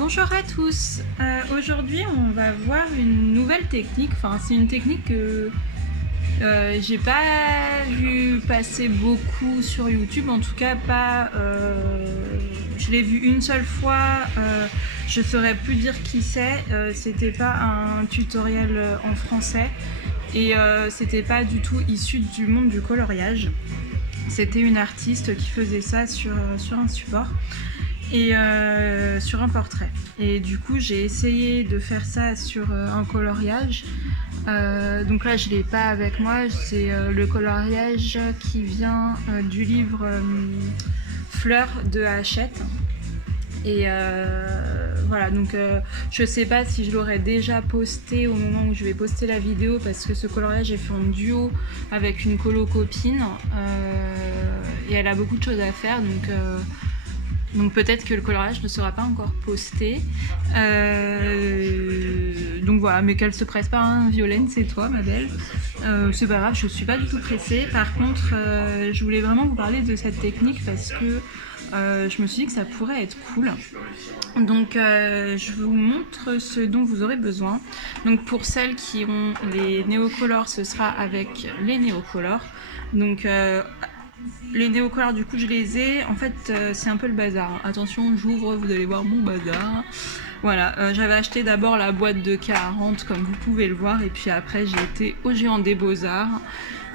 Bonjour à tous, aujourd'hui on va voir une nouvelle technique, c'est une technique que j'ai pas vu passer beaucoup sur YouTube, en tout cas pas, je l'ai vu une seule fois, je saurais plus dire qui c'est, c'était pas un tutoriel en français et c'était pas du tout issu du monde du coloriage, c'était une artiste qui faisait ça sur un support. Et sur un portrait. Et du coup, j'ai essayé de faire ça sur un coloriage. Donc là, je l'ai pas avec moi. C'est le coloriage qui vient du livre Fleurs de Hachette. Et voilà, donc je sais pas si je l'aurais déjà posté au moment où je vais poster la vidéo parce que ce coloriage est fait en duo avec une colo copine et elle a beaucoup de choses à faire, donc peut-être que le coloriage ne sera pas encore posté. Donc voilà, mais qu'elle se presse pas, hein. Violaine, c'est toi ma belle. C'est pas grave, je suis pas du tout pressée. Par contre, je voulais vraiment vous parler de cette technique parce que je me suis dit que ça pourrait être cool. Donc je vous montre ce dont vous aurez besoin. Donc pour celles qui ont les néocolores, ce sera avec les néocolores. Donc les néocolores, du coup, je les ai. En fait, c'est un peu le bazar. Attention, j'ouvre, vous allez voir mon bazar. Voilà, j'avais acheté d'abord la boîte de 40, comme vous pouvez le voir. Et puis après, j'ai été au Géant des Beaux-Arts.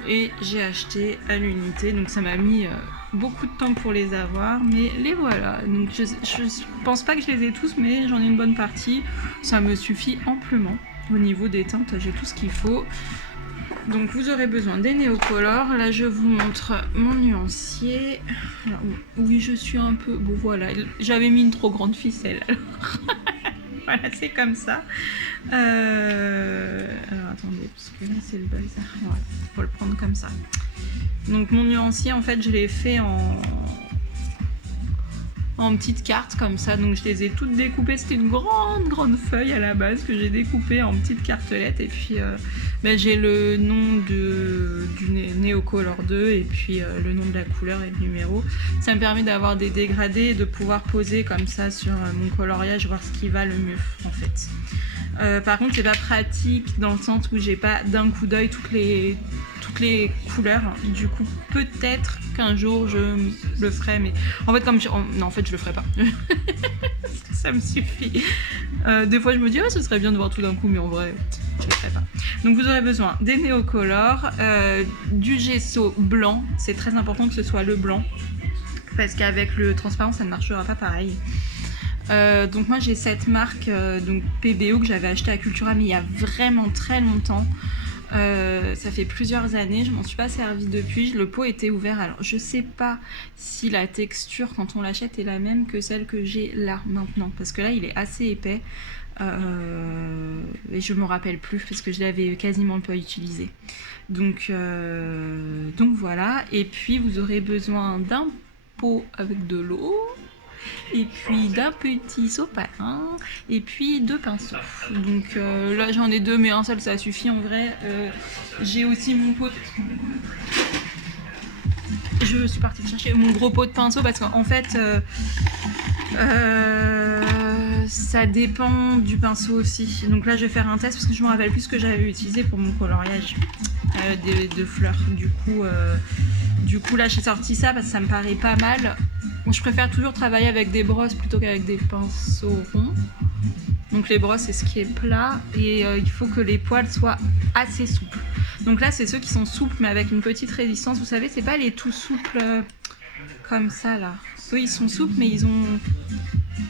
Et j'ai acheté à l'unité. Donc ça m'a mis beaucoup de temps pour les avoir. Mais les voilà. Donc je pense pas que je les ai tous, mais j'en ai une bonne partie. Ça me suffit amplement. Au niveau des teintes, j'ai tout ce qu'il faut. Donc vous aurez besoin des néocolores. Là je vous montre mon nuancier. Alors, oui, je suis un peu... Bon voilà, j'avais mis une trop grande ficelle. Voilà, c'est comme ça. Alors attendez, parce que là c'est le bazar. Voilà, faut le prendre comme ça. Donc mon nuancier, en fait, je l'ai fait en petites cartes comme ça, donc je les ai toutes découpées. C'était une grande feuille à la base que j'ai découpée en petites cartelettes, et puis j'ai le nom du Néocolor 2 et puis le nom de la couleur et le numéro. Ça me permet d'avoir des dégradés et de pouvoir poser comme ça sur mon coloriage, voir ce qui va le mieux en fait. Par contre, c'est pas pratique dans le sens où j'ai pas d'un coup d'œil toutes les couleurs. Du coup, peut-être qu'un jour je le ferai, mais en fait, non, en fait, je le ferai pas. Ça me suffit. Des fois, je me dis, ce serait bien de voir tout d'un coup, mais en vrai, je le ferai pas. Donc, vous aurez besoin des néocolores, du gesso blanc. C'est très important que ce soit le blanc, parce qu'avec le transparent, ça ne marchera pas pareil. Donc moi j'ai cette marque donc PBO que j'avais acheté à Cultura, mais il y a vraiment très longtemps. Ça fait plusieurs années, je m'en suis pas servi depuis. Le pot était ouvert, alors je sais pas si la texture quand on l'achète est la même que celle que j'ai là maintenant, parce que là il est assez épais et je me rappelle plus parce que je l'avais quasiment pas utilisé. Donc voilà. Et puis vous aurez besoin d'un pot avec de l'eau, et puis d'un petit sopalin, et puis 2 pinceaux. Donc là j'en ai 2, mais un seul ça suffit en vrai. J'ai aussi mon pot. Je suis partie chercher mon gros pot de pinceau parce qu'en fait ça dépend du pinceau aussi. Donc là je vais faire un test parce que je me rappelle plus ce que j'avais utilisé pour mon coloriage de fleurs. Du coup là j'ai sorti ça parce que ça me paraît pas mal. Bon, je préfère toujours travailler avec des brosses plutôt qu'avec des pinceaux ronds. Donc les brosses c'est ce qui est plat, et il faut que les poils soient assez souples. Donc là c'est ceux qui sont souples mais avec une petite résistance. Vous savez, c'est pas les tout souples comme ça là. Eux ils sont souples mais ils ont...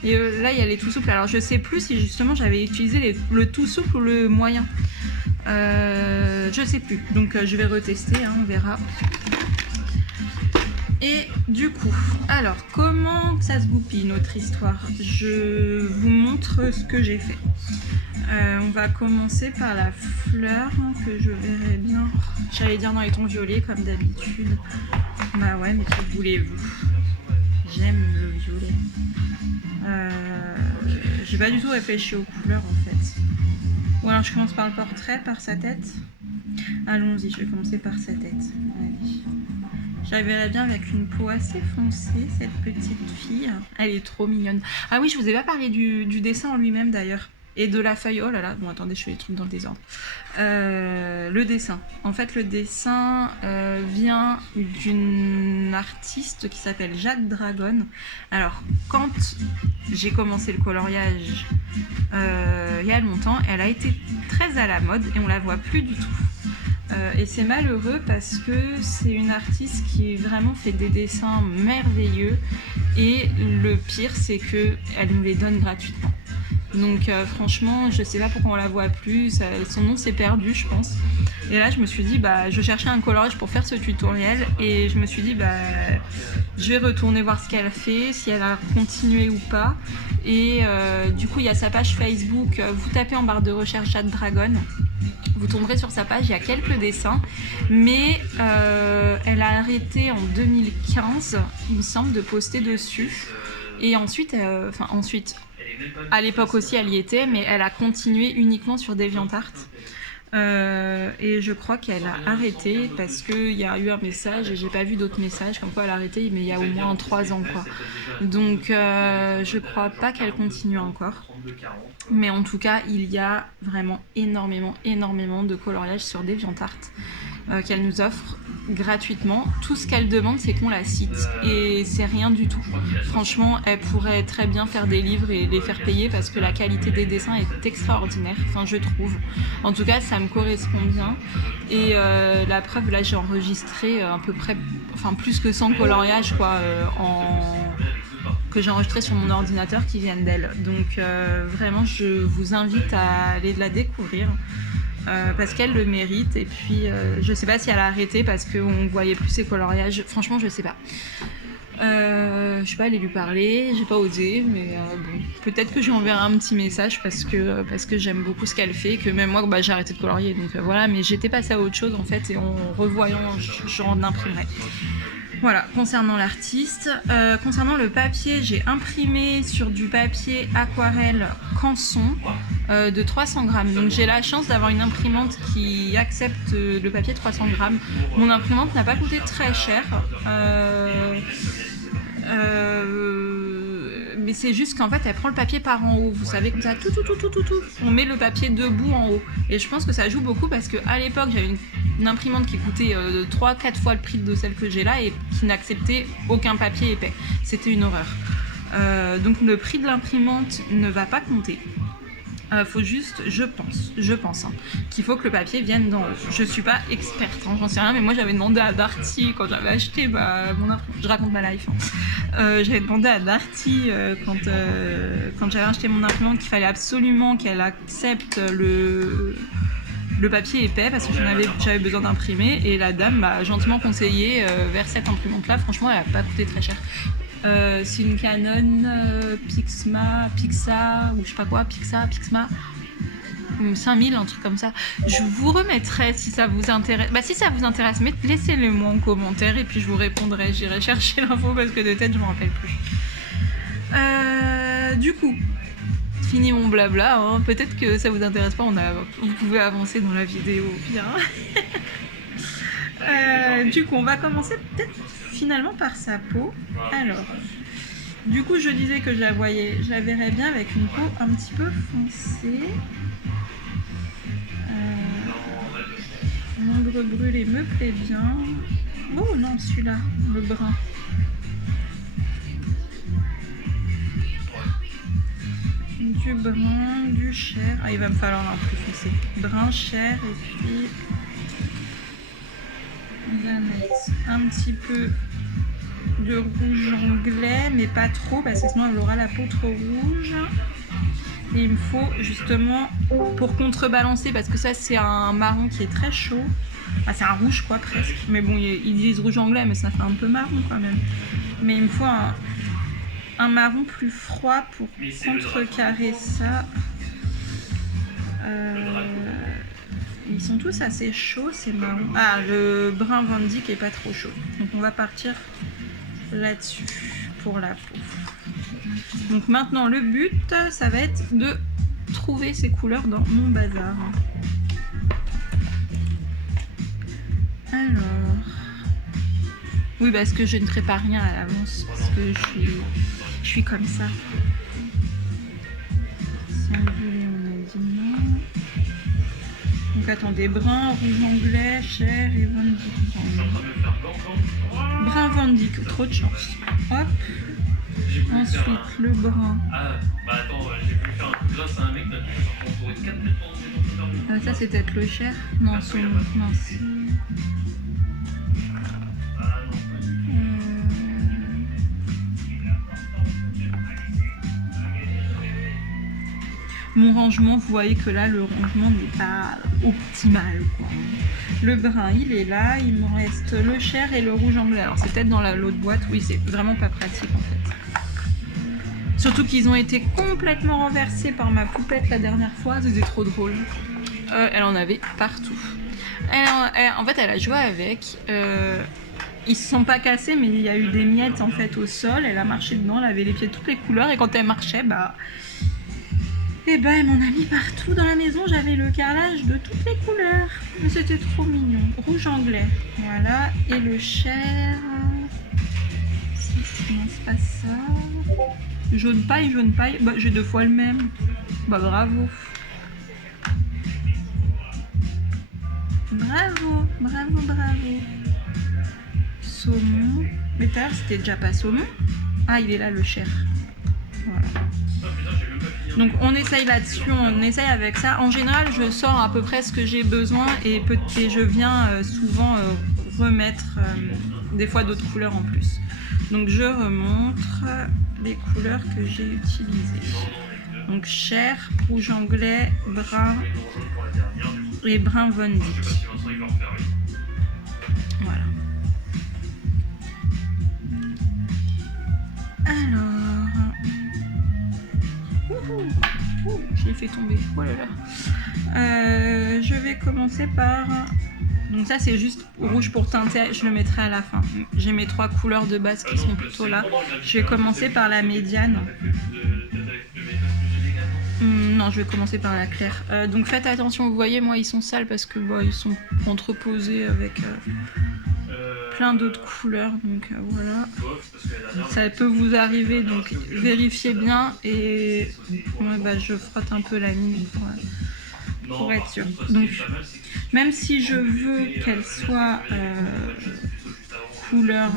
Et là il y a les tout souples. Alors je sais plus si justement j'avais utilisé le tout souple ou le moyen. Je sais plus. Donc je vais retester, on verra. Et du coup, alors comment ça se goupille notre histoire? Je vous montre ce que j'ai fait. On va commencer par la fleur que je verrai bien. J'allais dire dans les tons violets comme d'habitude. Bah ouais, mais que voulez-vous? J'aime le violet. J'ai pas du tout réfléchi aux couleurs en fait. Ou alors je commence par le portrait, par sa tête. Allons-y, je vais commencer par sa tête. Allez. Je la verrais bien avec une peau assez foncée, cette petite fille. Elle est trop mignonne. Ah oui, je vous ai pas parlé du dessin en lui-même d'ailleurs. Et de la feuille. Oh là là, bon attendez, je fais les trucs dans le désordre. Le dessin. En fait, le dessin vient d'une artiste qui s'appelle Jade Dragon. Alors, quand j'ai commencé le coloriage il y a longtemps, elle a été très à la mode et on la voit plus du tout. Et c'est malheureux parce que c'est une artiste qui vraiment fait des dessins merveilleux et le pire c'est qu'elle nous les donne gratuitement. Donc franchement, je sais pas pourquoi on la voit plus, son nom s'est perdu je pense. Et là je me suis dit, je cherchais un coloriage pour faire ce tutoriel et je me suis dit, je vais retourner voir ce qu'elle fait, si elle a continué ou pas. Et du coup il y a sa page Facebook, vous tapez en barre de recherche Jade Dragon. Vous tomberez sur sa page, il y a quelques dessins, mais elle a arrêté en 2015, il me semble, de poster dessus. Et ensuite, à l'époque aussi elle y était, mais elle a continué uniquement sur DeviantArt. Et je crois qu'elle a arrêté parce qu'il y a eu un message et j'ai pas vu d'autres messages comme quoi elle a arrêté, mais il y a au moins 3 ans quoi. Donc je crois pas qu'elle continue encore. Mais en tout cas, il y a vraiment énormément de coloriage sur DeviantArt qu'elle nous offre gratuitement. Tout ce qu'elle demande, c'est qu'on la cite et c'est rien du tout. Franchement, elle pourrait très bien faire des livres et les faire payer parce que la qualité des dessins est extraordinaire, enfin je trouve. En tout cas, ça me correspond bien. Et la preuve, là j'ai enregistré à peu près, plus que 100 coloriages quoi, que j'ai enregistré sur mon ordinateur qui viennent d'elle. Donc vraiment, je vous invite à aller la découvrir. Parce qu'elle le mérite et puis je sais pas si elle a arrêté parce qu'on voyait plus ses coloriages, franchement je sais pas. Je suis pas allée lui parler, j'ai pas osé, mais bon, peut-être que je lui enverrai un petit message parce que j'aime beaucoup ce qu'elle fait, que même moi j'ai arrêté de colorier, donc voilà, mais j'étais passée à autre chose en fait et en revoyant je en imprimerai. Voilà, concernant l'artiste. Concernant le papier, j'ai imprimé sur du papier aquarelle Canson de 300 grammes. Donc j'ai la chance d'avoir une imprimante qui accepte le papier 300 grammes. Mon imprimante n'a pas coûté très cher. Mais c'est juste qu'en fait elle prend le papier par en haut, vous savez, comme ça, tout. On met le papier debout en haut. Et je pense que ça joue beaucoup parce qu'à l'époque j'avais une imprimante qui coûtait 3-4 fois le prix de celle que j'ai là et qui n'acceptait aucun papier épais. C'était une horreur. Donc le prix de l'imprimante ne va pas compter. Faut juste, je pense qu'il faut que le papier vienne d'en haut. Je suis pas experte, j'en sais rien, mais moi j'avais demandé à Darty quand j'avais acheté mon imprimante, je raconte ma life. J'avais demandé à Darty quand j'avais acheté mon imprimante qu'il fallait absolument qu'elle accepte le papier épais parce que j'avais besoin d'imprimer et la dame m'a gentiment conseillé vers cette imprimante là. Franchement elle a pas coûté très cher. C'est une Canon Pixa ou je sais pas quoi, Pixma 5000, un truc comme ça. Je vous remettrai si ça vous intéresse. Si ça vous intéresse, laissez-le moi en commentaire et puis je vous répondrai. J'irai chercher l'info parce que de tête je m'en rappelle plus. Du coup, fini mon blabla. Hein. Peut-être que ça vous intéresse pas. Vous pouvez avancer dans la vidéo bien. Du coup, on va commencer peut-être finalement par sa peau. Alors, du coup, je disais que je la verrais bien avec une peau un petit peu foncée. L'ombre brûlée me plaît bien. Oh non, celui-là, le brun. Du brun, du chair. Ah, il va me falloir un plus foncé. Brun, chair, et puis on va mettre un petit peu de rouge anglais, mais pas trop, parce que sinon elle aura la peau trop rouge. Et il me faut justement, pour contrebalancer, parce que ça c'est un marron qui est très chaud. C'est un rouge quoi, presque. Mais bon, ils disent rouge anglais, mais ça fait un peu marron quand même. Mais il me faut un marron plus froid pour contrecarrer ça. Ils sont tous assez chauds ces marrons. Ah, le brun Van Dyck est pas trop chaud. Donc on va partir là-dessus pour la peau. Donc maintenant le but, ça va être de trouver ces couleurs dans mon bazar. Alors, Oui, parce que je ne prépare rien à l'avance, parce que je suis comme ça. Sans violet, on a dit non. Donc attendez, brun, rouge anglais, chair et Van Dyck. Brun Van Dyck, trop de chance. Hop. Ensuite, le brun. Ah, bah attends, j'ai pu faire un coup de grâce à un mec, t'as pu entouré de 4 mètres pendant Ça, c'est peut-être le chair. Non, son. Mince. Ah non, pas du tout. Mon rangement, vous voyez que là, le rangement n'est pas optimal, quoi. Le brun, il est là. Il me reste le chair et le rouge anglais. Alors, c'est peut-être dans l'autre boîte. Oui, c'est vraiment pas pratique, en fait. Surtout qu'ils ont été complètement renversés par ma poupette la dernière fois. C'était trop drôle. Elle en avait partout. En fait, elle a joué avec. Ils se sont pas cassés, mais il y a eu des miettes en fait au sol. Elle a marché dedans, elle avait les pieds de toutes les couleurs. Et quand elle marchait, elle m'en a mis partout dans la maison. J'avais le carrelage de toutes les couleurs. Mais c'était trop mignon. Rouge anglais. Voilà. Et le chair. Non, c'est pas ça. Jaune paille, jaune paille. J'ai 2 fois le même. Bravo. Bravo, bravo, bravo. Saumon. Mais tout à l'heure, c'était déjà pas saumon. Ah, il est là, le chair. Voilà. Donc, on essaye là-dessus, on essaye avec ça. En général, je sors à peu près ce que j'ai besoin et je viens souvent remettre des fois d'autres couleurs en plus. Donc, je remontre les couleurs que j'ai utilisées. Donc, chair, rouge anglais, brun et brun Van Dyck. Voilà. Alors, je l'ai fait tomber. Oh là là. Je vais commencer par. Donc ça c'est juste rouge pour teinter. Je le mettrai à la fin. J'ai mes 3 couleurs de base qui sont plutôt là. Je vais commencer par la médiane. Non, je vais commencer par la claire. Donc faites attention. Vous voyez, moi ils sont sales parce que ils sont entreposés avec. Plein d'autres couleurs, donc voilà. Ça peut vous arriver, donc vérifiez bien et je frotte un peu la mine pour être sûr. Donc même si je veux qu'elle soit couleur,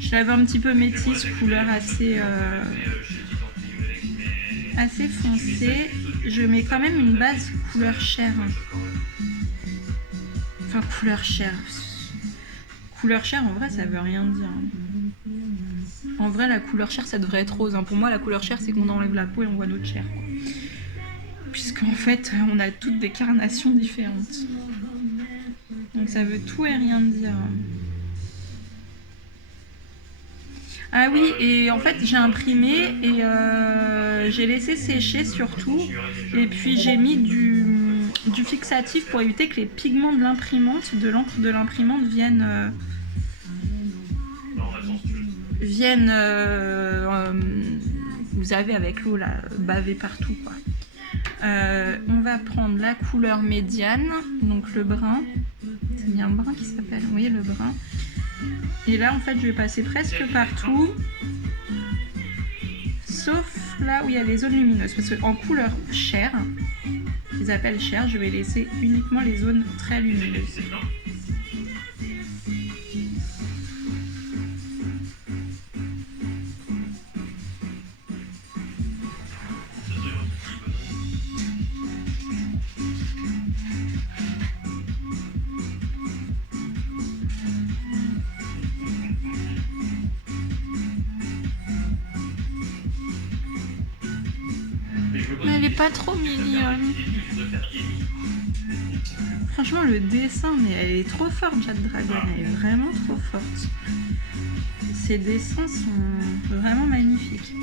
je l'avais un petit peu métisse, couleur assez foncée, je mets quand même une base couleur chair. Enfin, couleur chair. Couleur chair, en vrai, ça veut rien dire. En vrai, la couleur chair, ça devrait être rose. Pour moi, la couleur chair, c'est qu'on enlève la peau et on voit notre chair. Puisqu'en fait, on a toutes des carnations différentes. Donc ça veut tout et rien dire. Ah oui, et en fait, j'ai imprimé et j'ai laissé sécher surtout. Et puis, j'ai mis du fixatif pour éviter que les pigments de l'imprimante, de l'encre de l'imprimante viennent vous avez avec l'eau là, baver partout quoi. On va prendre la couleur médiane, donc le brun. C'est bien le brun qui s'appelle, vous voyez le brun. Et là en fait je vais passer presque partout, sauf là où il y a les zones lumineuses, parce qu'en couleur chair, ils appellent chair, je vais laisser uniquement les zones très lumineuses. Mais elle est pas trop mignonne. Franchement, le dessin, mais elle est trop forte, Jade Dragon. Elle est vraiment trop forte. Ses dessins sont vraiment magnifiques.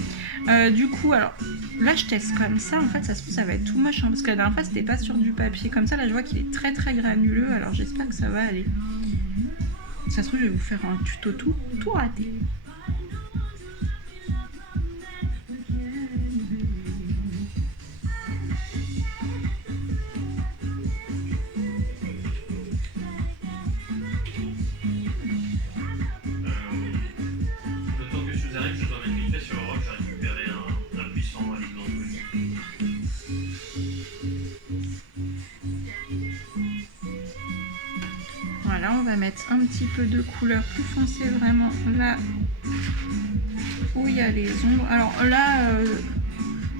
Du coup, alors là, je teste comme ça. En fait, ça se trouve, ça va être tout moche. Parce que la dernière fois, c'était pas sur du papier. Comme ça, là, je vois qu'il est très très granuleux. Alors, j'espère que ça va aller. Ça se trouve, je vais vous faire un tuto tout raté. on va mettre un petit peu de couleur plus foncée vraiment là où il y a les ombres. Alors là,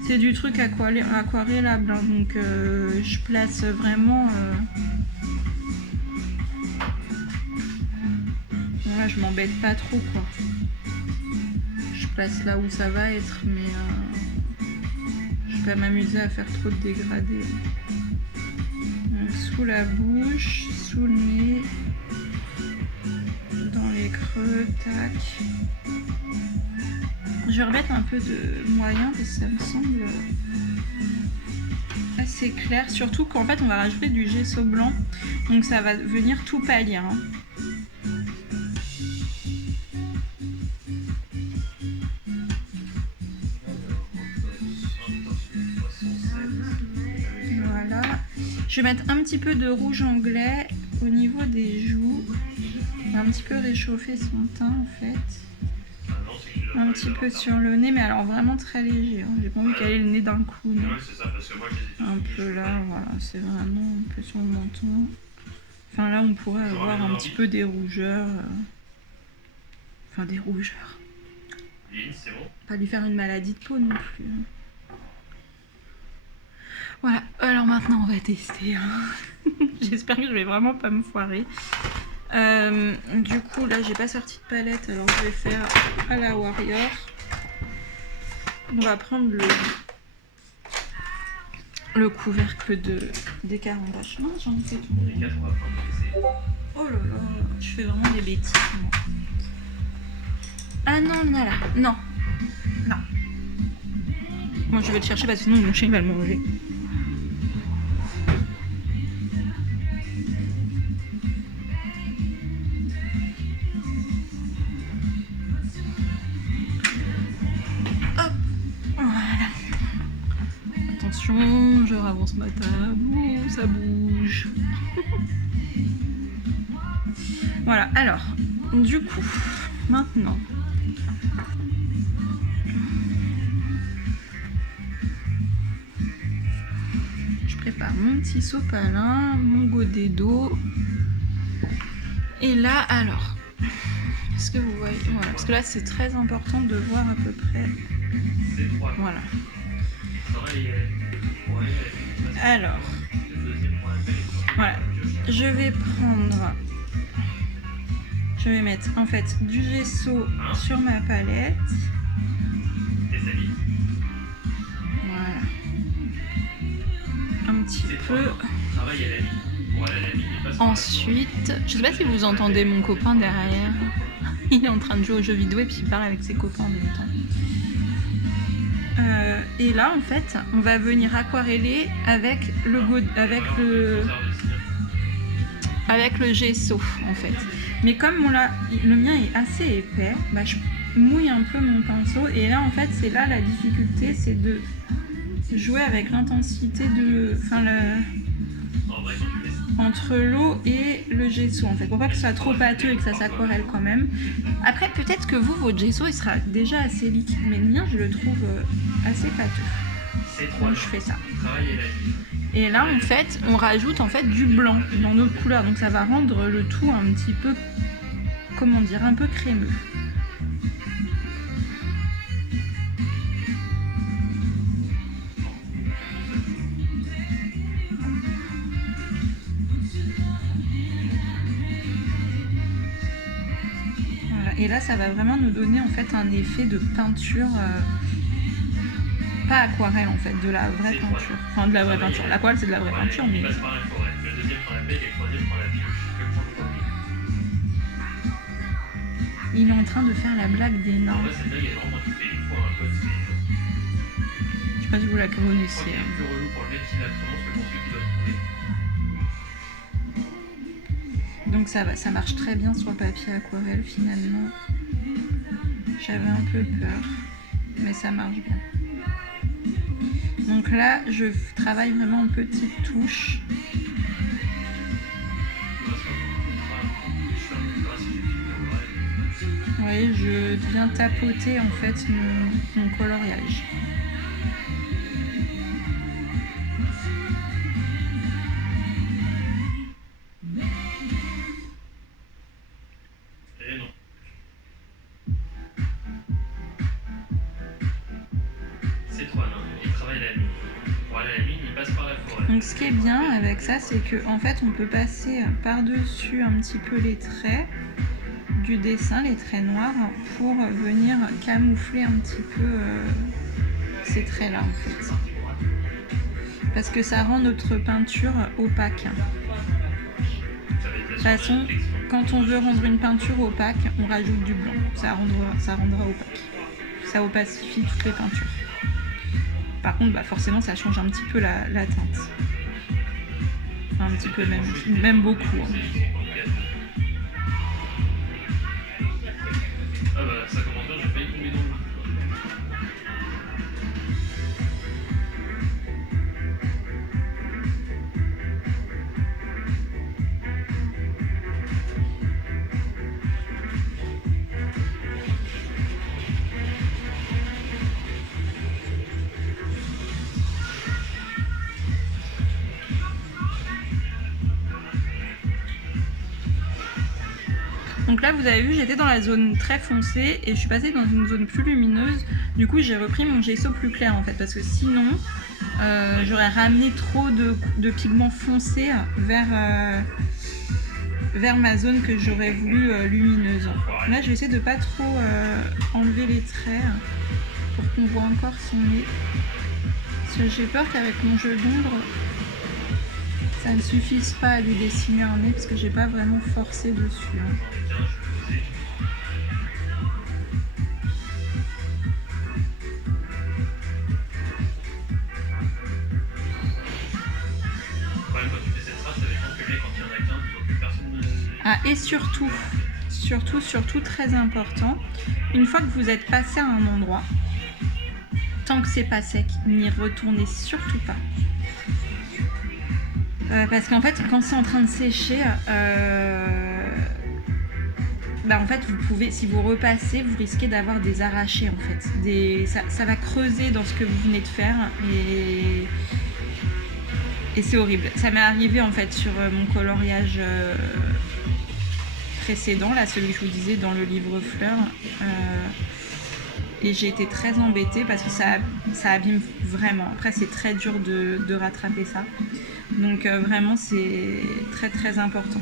c'est du truc aquarellable, hein, donc je place vraiment... Là, je m'embête pas trop, quoi. Je place là où ça va être, mais je vais pas m'amuser à faire trop de dégradés. Donc, sous la bouche, sous le nez, dans les creux, tac. Je vais remettre un peu de moyen parce que ça me semble assez clair. Surtout qu'en fait, on va rajouter du gesso blanc, donc ça va venir tout pâlir. Hein. Je vais mettre un petit peu de rouge anglais au niveau des joues. On va un petit peu réchauffer son teint en fait. Un petit peu sur le nez, mais alors vraiment très léger. Hein. J'ai pas envie qu'elle ait le nez d'un coup. Un peu là, voilà, c'est vraiment un peu sur le menton. Enfin là, on pourrait avoir un petit peu des rougeurs. Enfin des rougeurs. Pas lui faire une maladie de peau non plus. Voilà, alors maintenant on va tester. Hein. J'espère que je vais vraiment pas me foirer. Du coup, là j'ai pas sorti de palette, alors je vais faire à la Warrior. On va prendre le couvercle des carambaches. Non, j'en ai fait tout. Oh là là, je fais vraiment des bêtises moi. Ah non, là, non. Non. Moi je vais le chercher parce que sinon mon chien va le manger. Je ravance ma table, oh, ça bouge. Voilà, alors, du coup, maintenant, je prépare mon petit sopalin, mon godet d'eau. Et là, alors, est-ce que vous voyez, voilà, parce que là c'est très important de voir à peu près, voilà. Alors, voilà, je vais mettre en fait du gesso sur ma palette. Voilà, un petit peu. Ensuite, je sais pas si vous entendez mon copain derrière. Il est en train de jouer aux jeux vidéo et puis il parle avec ses copains en même temps. Et là en fait on va venir aquareller avec le gesso en fait, mais comme le mien est assez épais, bah, je mouille un peu mon pinceau et là en fait c'est là la difficulté, c'est de jouer avec l'intensité entre l'eau et le gesso en fait, pour pas que ce soit trop pâteux et que ça s'aquarelle quand même. Après peut-être que votre gesso il sera déjà assez liquide, mais le mien je le trouve assez pâteux. Donc je fais ça. Et là en fait on rajoute en fait du blanc dans notre couleur, donc ça va rendre le tout un petit peu, comment dire, un peu crémeux. Et là, ça va vraiment nous donner en fait un effet de peinture, pas aquarelle en fait, de la vraie peinture. Enfin, de la vraie peinture. L'aquarelle, c'est de la vraie peinture, mais... Il est en train de faire la blague des nains. Je sais pas si vous la connaissez. Donc ça marche très bien sur le papier aquarelle finalement. J'avais un peu peur, mais ça marche bien. Donc là, je travaille vraiment en petites touches. Vous voyez, je viens tapoter en fait mon coloriage. Donc ce qui est bien avec ça, c'est que en fait on peut passer par-dessus un petit peu les traits du dessin, les traits noirs, pour venir camoufler un petit peu ces traits là en fait. Parce que ça rend notre peinture opaque. De toute façon, quand on veut rendre une peinture opaque, on rajoute du blanc. Ça rendra opaque. Ça opacifie toutes les peintures. Par contre, bah forcément, ça change un petit peu la teinte. Enfin, un petit peu même beaucoup. Hein. Ah bah, ça commence bien, j'ai failli tomber dans le... Donc là, vous avez vu, j'étais dans la zone très foncée et je suis passée dans une zone plus lumineuse. Du coup, j'ai repris mon gesso plus clair en fait, parce que sinon, j'aurais ramené trop de pigments foncés vers ma zone que j'aurais voulu lumineuse. Là, je vais essayer de pas trop enlever les traits pour qu'on voit encore son nez. Parce que j'ai peur qu'avec mon jeu d'ombre, ça ne suffise pas à lui dessiner un nez parce que j'ai pas vraiment forcé dessus. Hein. Ah, et surtout, très important, une fois que vous êtes passé à un endroit, tant que c'est pas sec, n'y retournez surtout pas. Parce qu'en fait, quand c'est en train de sécher, en fait, vous pouvez, si vous repassez, vous risquez d'avoir des arrachés en fait. Ça va creuser dans ce que vous venez de faire et c'est horrible. Ça m'est arrivé en fait sur mon coloriage précédent, là, celui que je vous disais dans le livre fleurs. Et j'ai été très embêtée parce que ça abîme vraiment. Après, c'est très dur de rattraper ça. Donc vraiment, c'est très très important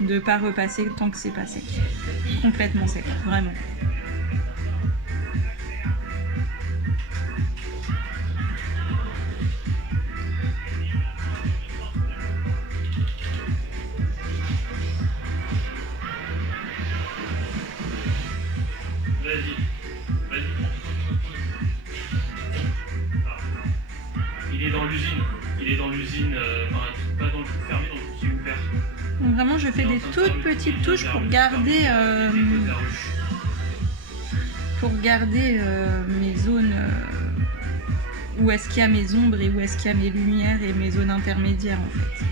de ne pas repasser tant que c'est pas sec. Complètement sec, vraiment. Il est dans l'usine, pas dans le tout fermé, dans le tout qui est ouvert. Donc vraiment, je fais des toutes petites touches pour garder mes zones, où est-ce qu'il y a mes ombres et où est-ce qu'il y a mes lumières et mes zones intermédiaires en fait.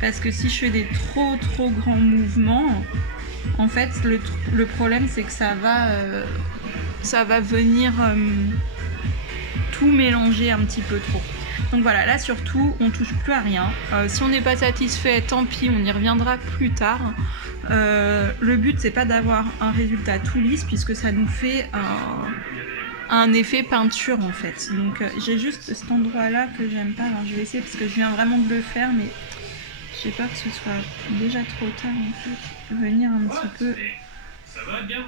Parce que si je fais des trop grands mouvements, en fait, le problème c'est que ça va venir tout mélanger un petit peu trop. Donc voilà, là surtout, on touche plus à rien. Si on n'est pas satisfait, tant pis, on y reviendra plus tard. Le but, c'est pas d'avoir un résultat tout lisse, puisque ça nous fait un effet peinture en fait. Donc j'ai juste cet endroit-là que j'aime pas. Alors je vais essayer parce que je viens vraiment de le faire, mais j'ai peur que ce soit déjà trop tard en fait. Venir un petit peu. Ça va bien.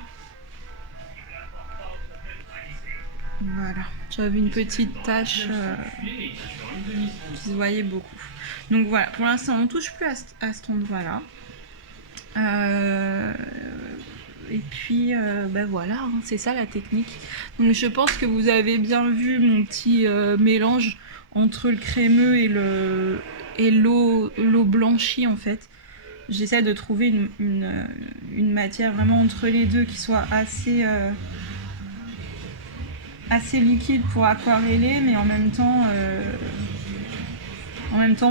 Voilà, j'avais une petite tache qui se voyait beaucoup. Donc voilà, pour l'instant on touche plus à cet endroit-là. Et puis voilà, hein, c'est ça la technique. Donc je pense que vous avez bien vu mon petit mélange entre le crémeux et l'eau blanchie en fait. J'essaie de trouver une matière vraiment entre les deux qui soit assez liquide pour aquareller, mais en même temps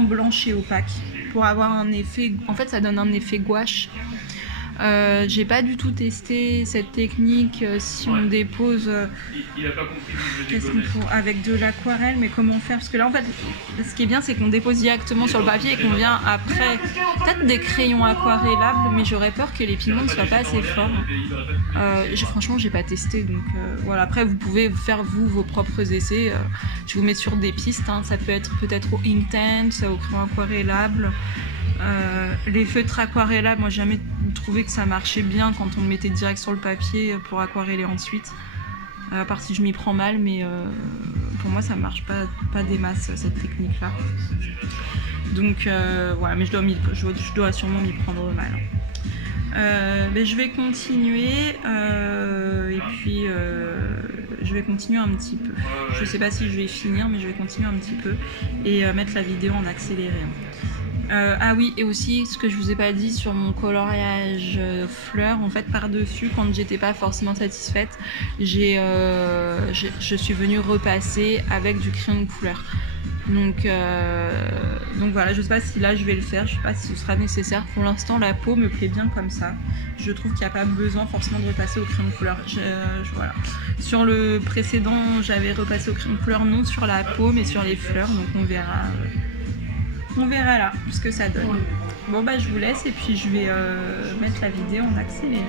blanche et opaque, pour avoir un effet. En fait, ça donne un effet gouache J'ai pas du tout testé cette technique si on dépose Il a pas compris que je qu'est-ce qu'on déconnais. pour- avec de l'aquarelle, mais comment faire? Parce que là en fait, ce qui est bien c'est qu'on dépose directement sur le papier et qu'on vient après peut-être des crayons aquarellables, mais j'aurais peur que les pigments ne soient pas assez forts. Franchement j'ai pas testé, donc voilà. Après vous pouvez faire vous vos propres essais. Je vous mets sur des pistes, hein. Ça peut être peut-être au Inktense, au crayon aquarellable. Les feutres aquarellables, moi j'ai jamais trouvé que ça marchait bien quand on le mettait direct sur le papier pour aquareller ensuite. À part si je m'y prends mal, mais pour moi ça marche pas des masses cette technique là. Donc voilà, mais je dois sûrement m'y prendre mal. Mais je vais continuer et puis je vais continuer un petit peu. Je sais pas si je vais finir, mais je vais continuer un petit peu et mettre la vidéo en accéléré. Ah oui, et aussi ce que je vous ai pas dit sur mon coloriage fleurs, en fait par-dessus, quand j'étais pas forcément satisfaite, je suis venue repasser avec du crayon de couleur. Donc voilà, je sais pas si là je vais le faire, je sais pas si ce sera nécessaire. Pour l'instant la peau me plaît bien comme ça. Je trouve qu'il n'y a pas besoin forcément de repasser au crayon de couleur. Voilà. Sur le précédent j'avais repassé au crayon de couleur, non sur la peau mais sur les fleurs, donc on verra là ce que ça donne. Bon bah je vous laisse et puis je vais mettre la vidéo en accéléré.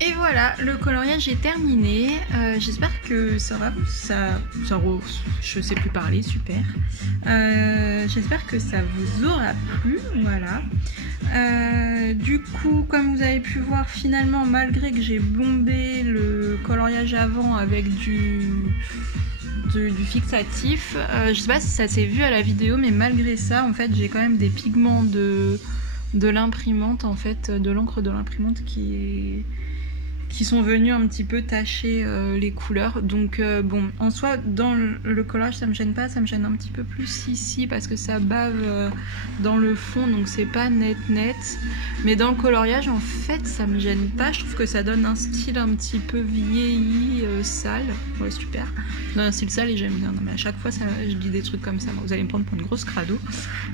Et voilà, le coloriage est terminé. J'espère que ça va. Je sais plus parler, super. J'espère que ça vous aura plu, voilà. Du coup, comme vous avez pu voir, finalement, malgré que j'ai bombé le coloriage avant avec du fixatif, je sais pas si ça s'est vu à la vidéo, mais malgré ça, en fait, j'ai quand même des pigments de l'imprimante, en fait, de l'encre de l'imprimante qui sont venus un petit peu tacher les couleurs. Donc bon, en soi, dans le collage, ça me gêne pas, ça me gêne un petit peu plus ici parce que ça bave dans le fond, donc c'est pas net. Mais dans le coloriage, en fait, ça me gêne pas. Je trouve que ça donne un style un petit peu vieilli, sale. Ouais, super. Ça donne un style sale et j'aime bien. Non, mais à chaque fois, je dis des trucs comme ça. Vous allez me prendre pour une grosse crado.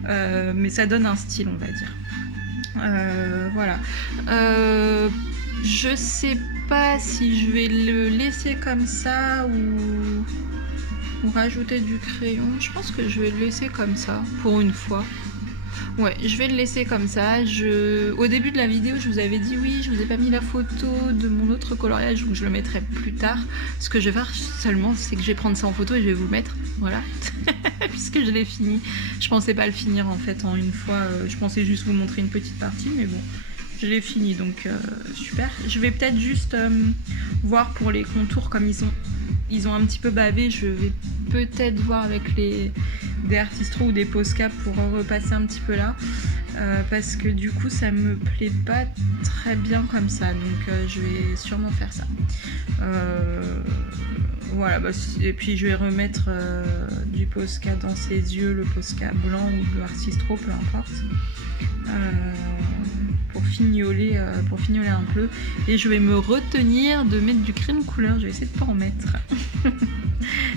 Mais ça donne un style, on va dire. Voilà. Je sais pas si je vais le laisser comme ça ou rajouter du crayon. Je pense que je vais le laisser comme ça pour une fois. Ouais, je vais le laisser comme ça. Au début de la vidéo, je vous avais dit oui, je vous ai pas mis la photo de mon autre coloriage, donc je le mettrai plus tard. Ce que je vais faire seulement, c'est que je vais prendre ça en photo et je vais vous mettre, voilà, puisque je l'ai fini. Je pensais pas le finir en fait en une fois. Je pensais juste vous montrer une petite partie, mais bon. Je l'ai fini, donc super. Je vais peut-être juste voir pour les contours, comme ils ont un petit peu bavé. Je vais peut-être voir avec des Artistro ou des Posca pour en repasser un petit peu là. Parce que du coup, ça me plaît pas très bien comme ça. Donc je vais sûrement faire ça. Voilà, bah, et puis je vais remettre du Posca dans ses yeux, le Posca blanc ou le Artistro, peu importe. Pour fignoler un peu, et je vais me retenir de mettre du crème couleur. Je vais essayer de pas en mettre.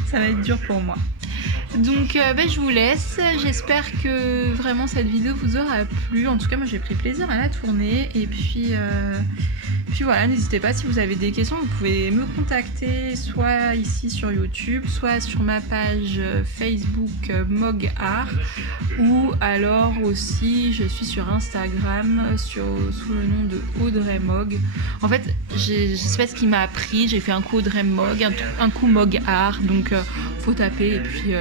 Ça va être dur pour moi. Donc je vous laisse. J'espère que vraiment cette vidéo vous aura plu. En tout cas, moi j'ai pris plaisir à la tourner. Et puis voilà, n'hésitez pas, si vous avez des questions, vous pouvez me contacter soit ici sur YouTube, soit sur ma page Facebook Mog Art, ou alors aussi je suis sur Instagram sous le nom de Audrey Mog. En fait, je sais pas ce qui m'a appris, j'ai fait un coup Audrey Mog, un coup Mog Art, donc faut taper et puis,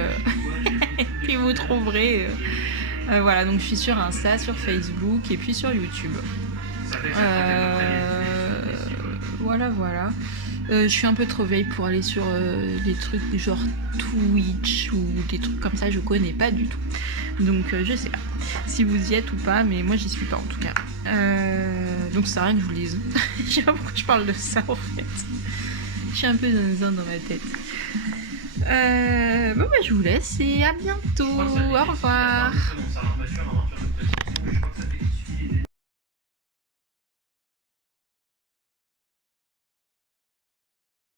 et puis vous trouverez. Voilà, donc je suis sur Insta, sur Facebook et puis sur YouTube. Voilà. Je suis un peu trop vieille pour aller sur des trucs genre Twitch ou des trucs comme ça, je connais pas du tout. Donc je sais pas si vous y êtes ou pas, mais moi j'y suis pas en tout cas. Donc ça sert à rien que je vous lise. Je sais pas pourquoi je parle de ça en fait. Je suis un peu zinzin dans ma tête. Bon je vous laisse et à bientôt. Au revoir.